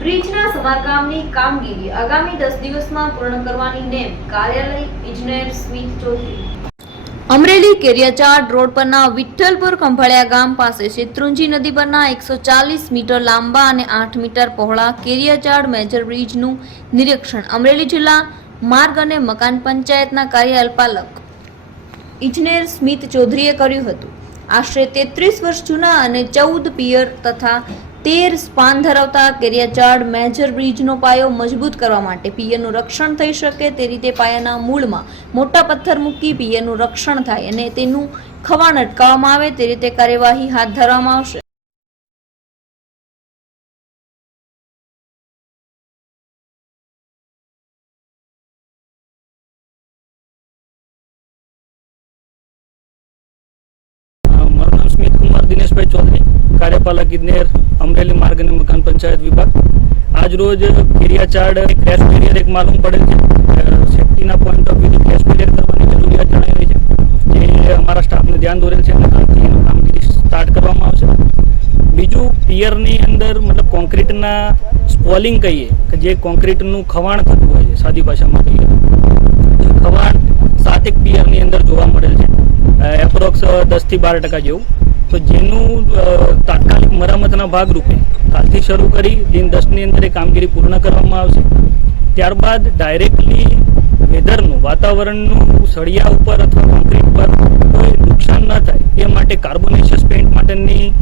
બ્રિજના સમારકામની કામગીરી આગામી દસ દિવસમાં પૂર્ણ કરવાની નેમ કાર્યાલય ઇજનેર સ્મિત ચૌધરી. અમરેલી કેરિયાચાડ રોડ પરના વિઠ્ઠલપુર ખંભાળિયા ગામ પાસે શેત્રુંજી નદી પરના એકસો ચાલીસ મીટર લાંબા અને આઠ મીટર પહોળા કેરિયાચાડ મેજર બ્રિજનું નિરીક્ષણ. અમરેલી જિલ્લા માર્ગ અને મકાન પંચાયતના કાર્યપાલક ઇજનેર સ્મિત ચૌધરીએ કર્યું હતું. આશરે તેત્રીસ વર્ષ જૂના અને ચૌદ પિયર તથા તેર સ્પાન ધરાવતા કેરિયાચાડ મેજર બ્રિજનો પાયો મજબૂત કરવા માટે પિયરનું રક્ષણ થઈ શકે તે રીતે પાયાના મૂળમાં મોટા પથ્થર મૂકી પિયરનું રક્ષણ થાય અને તેનું ખવાણ અટકાવવામાં આવે તે રીતે કાર્યવાહી હાથ ધરવામાં આવશે. દિનેશભાઈ ચૌધરી. કાર્યપાલક ઇજનેર અમરેલી માર્ગ અને મકાન પંચાયત વિભાગ. આજ રોજ કેરિયાચાડ ક્રેશ બેરિયર એક માલુમ પડેલ છે. સેફટીના પોઈન્ટ ઓફ વ્યૂથી ક્રેશ બેરિયર કરવાની જરૂરિયાત જણાઈ રહી છે. જે અમારા સ્ટાફને ધ્યાન દોરેલ છે અને એનું કામગીરી સ્ટાર્ટ કરવામાં આવશે. બીજું, પિયરની અંદર મતલબ કોન્ક્રીટના સ્પોલિંગ કહીએ, કે જે કોન્ક્રીટનું ખવાણ થતું હોય છે, સાદી ભાષામાં કહીએ એ ખવાણ સાતેક પિયરની અંદર જોવા મળેલ છે. એપ્રોક્સ દસથી બાર ટકા જેવું. તો જેનું તાત્કાલિક મરામતના ભાગરૂપે કાલથી શરૂ કરી દિન દસની અંદર એ કામગીરી પૂર્ણ કરવામાં આવશે. ત્યારબાદ ડાયરેક્ટલી વેધરનું, વાતાવરણનું સળિયા ઉપર અથવા કોન્ક્રીટ પર કોઈ નુકસાન ન થાય, એ માટે કાર્બોનેશિયસ પેઇન્ટ માટેની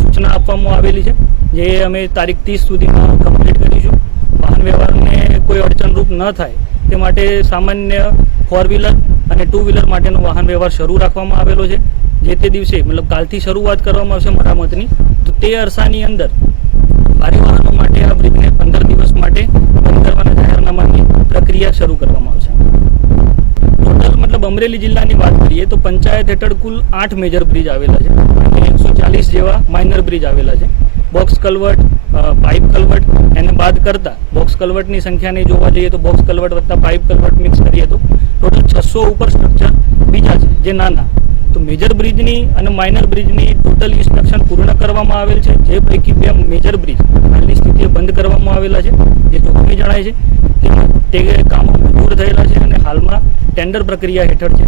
સૂચના આપવામાં આવેલી છે, જે અમે તારીખ ત્રીસ સુધીમાં કમ્પ્લીટ કરીશું. વાહન વ્યવહારને કોઈ અડચણરૂપ ન થાય તે માટે સામાન્ય ફોર વ્હીલર અને ટુ વ્હીલર માટેનો વાહન વ્યવહાર શરૂ રાખવામાં આવેલો છે. જે તે દિવસે, મતલબ કાલથી શરૂઆત કરવામાં આવશે મરામતની, તો તે અરસાની અંદર ભારે વાહનો માટે, આ બ્રિજને પંદર દિવસ માટે બંધ કરવાના જાહેરનામાની પ્રક્રિયા શરૂ કરવામાં આવશે. ટોટલ મતલબ અમરેલી જિલ્લાની વાત કરીએ, તો પંચાયત હેઠળ કુલ આઠ મેજર બ્રિજ આવેલા છે. એકસો ચાલીસ જેવા માઇનર બ્રિજ આવેલા છે. બોક્સ કલવર્ટ પાઇપ કલવર્ટ એને બાદ કરતા બોક્સ કલવર્ટની સંખ્યાને જોવા જઈએ તો બોક્સ કલવર્ટ વત્તા પાઇપ કલવર્ટ મિક્સ કરીએ તો ટોટલ છસો ઉપર સ્ટ્રક્ચર બીજા છે, જે નાના. તો મેજર બ્રિજની અને માઇનર બ્રિજની ટોટલ ઇન્સ્પેક્શન પૂર્ણ કરવામાં આવેલ છે. જે પૈકી બે મેજર બ્રિજ હાલની સ્થિતિએ બંધ કરવામાં આવેલા છે. જે જોખમી જણાય છે. તે કામો મંજૂર થયેલા છે અને હાલમાં ટેન્ડર પ્રક્રિયા હેઠળ છે.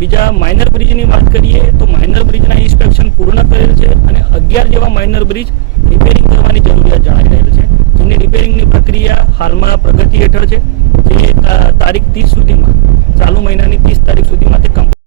બીજા માઇનર બ્રિજની વાત કરીએ તો માઇનર બ્રિજના ઇન્સ્પેક્શન પૂર્ણ કરેલ છે અને અગિયાર જેવા માઇનર બ્રિજ રિપેરિંગ કરવાની જરૂરિયાત જણાઈ રહેલ છે. જેની રિપેરિંગની પ્રક્રિયા હાલમાં પ્રગતિ હેઠળ છે. જે તારીખ ત્રીસ સુધીમાં, ચાલુ મહિનાની ત્રીસ તારીખ સુધીમાં તે